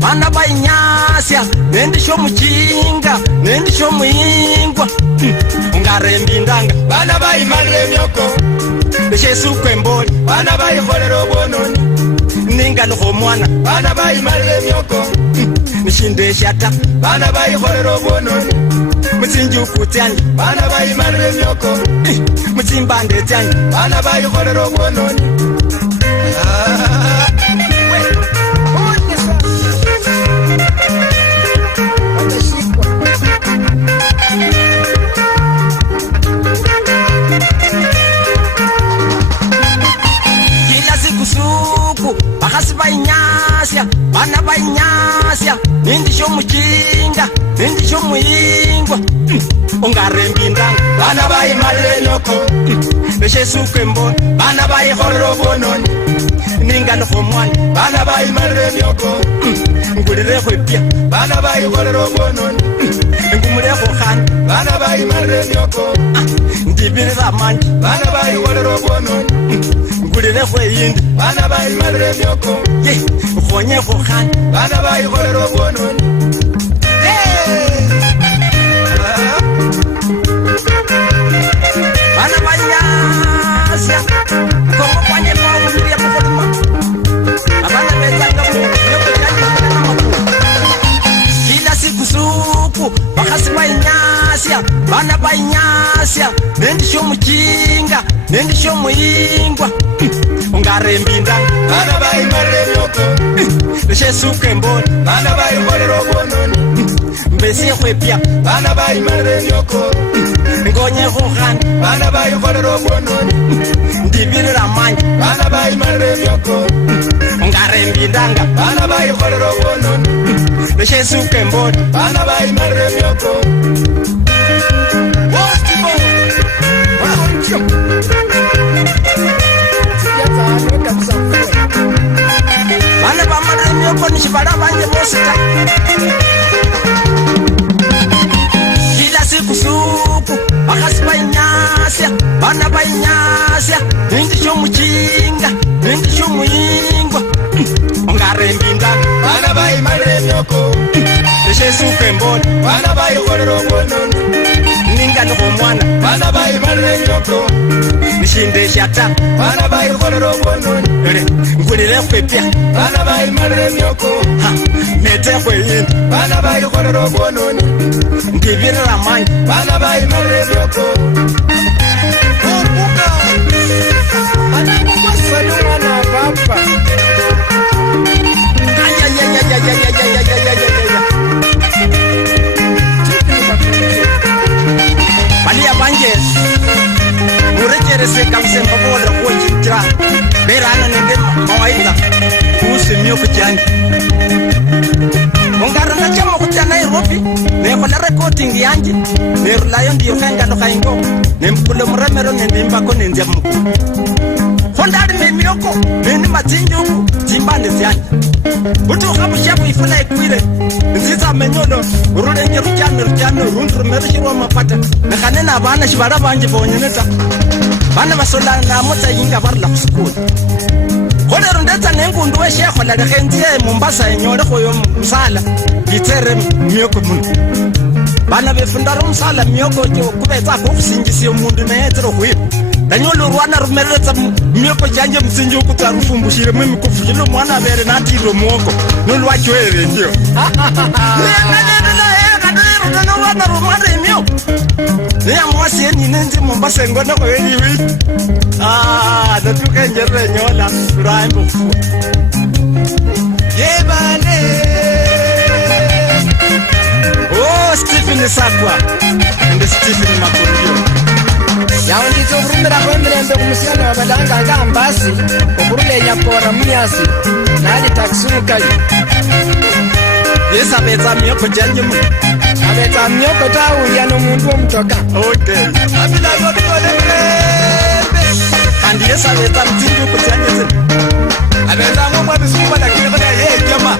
bana bainyasya nendisho mujinga nendisho muingwa ungarembindanga bana bayimalira emyoko beshesuka emboli bana bayikolera obwononi ningano omwana bana bayimalira emyoko nishindeshata bana bayikolera obwononi mutsinjuku tyange bana bayimalira emyoko mutsimbande tyange bana bayikolera obwononi kila siku suku bakasi bainyasya bana bainyasya nindisho mujinga nindisho muingwa ungarembindanga bana bayimalira emyoko beshesuka emboli bana bayikolera obwononi ningano omwana bana bayimalira emyoko ngulirekho epya bana bayikolera obwononi ngumulekho khana bana bayimalira emyoko ndibirira amandi bana bayikolera obwononi ngulilekho eyindi bana bayimalira emyoko ye ukhonyekho khana bana bayikolera obwononi bana banyasya kongo kwanje kwawulirya mukolima abana bezanga muyokoyanjinamakulu kila siku suku bakasi bainyasya bana bainyasya nendisho mujinga nendisho muingwa ungarembindanga bana bayimalira emyoko beshesuka emboli bana bayikolera obwononi mbesiekho epya bana bayimalira emyoko ngonyekho khana bana bayikolera obwononi ndibirira amanyi bana bayimalira emyoko ungarembindanga bana bayikolera obwononi beshesuka emboli bana bayimalira emyoko bana bamalira emyoko nishibala banje bosita kila siku suku bakasi bainyasya bana bainyasya nindisho mujinga nindisho muingwa ungarembindanga bana bayimalira emyoko beshesuka emboli bana bayikolera obwononi ningano omwana bana bayimalira emyoko nishindeshata bana bayikolera obwononi ngulilekho epya bana bayimalira emyoko metekho eyindi bana bayikolera obwononi ndibirira amanyi bana bayimalira emyoko baliya banje urecherese kabisa mbabola kuchitira berana nende mawaidha kuhusu myoko jani ungarana chama kucha Nairobi nekola recording yanje nerulayo ndiyo kengano kaingo nempule muremero nendimbako nenzya mukulu kondali nemyoko neni matsinjuku zimbande zyange butukha bushabu ifuna ikwile nziza menyolo urulenge ruchano rundu rumerushirwa mapata nekhane na bana shibala banje bonyene bana basola namotsa yinga barula kusukulu kholero ndetsa nengundu weshekhola lekhenziye Mombasa enyolekho yo msala litsere myoko muno bana befundara umsala myoko kubetsakho khusinjisiya omundu neyetsere khwiba danyola urwana rumereretsa myoko janje mutsinjuku tsarufumbushire mwemikufu jilo mwana abere natilo mwoko nolwachoere ndio wana rumwana imyo niya mwasi yeni nenzi Mombasa ngona kwa yeni wiki natuka njerere nyola uraimbo fu yebale Stephen Sakwa and Stephen Makondio yaunditse okurumira kwemirembe kumusiyana wabalanga ngambasi okurule nyakora munyasi nali taxi mukali Yes, abetsa myoko janje mu abetsa myoko tawulya nomuntu omutoka okay abila yobikole mirembe and yes abetsa mtindu kujanje abetsa ngomwa bisuba lakini kona yejama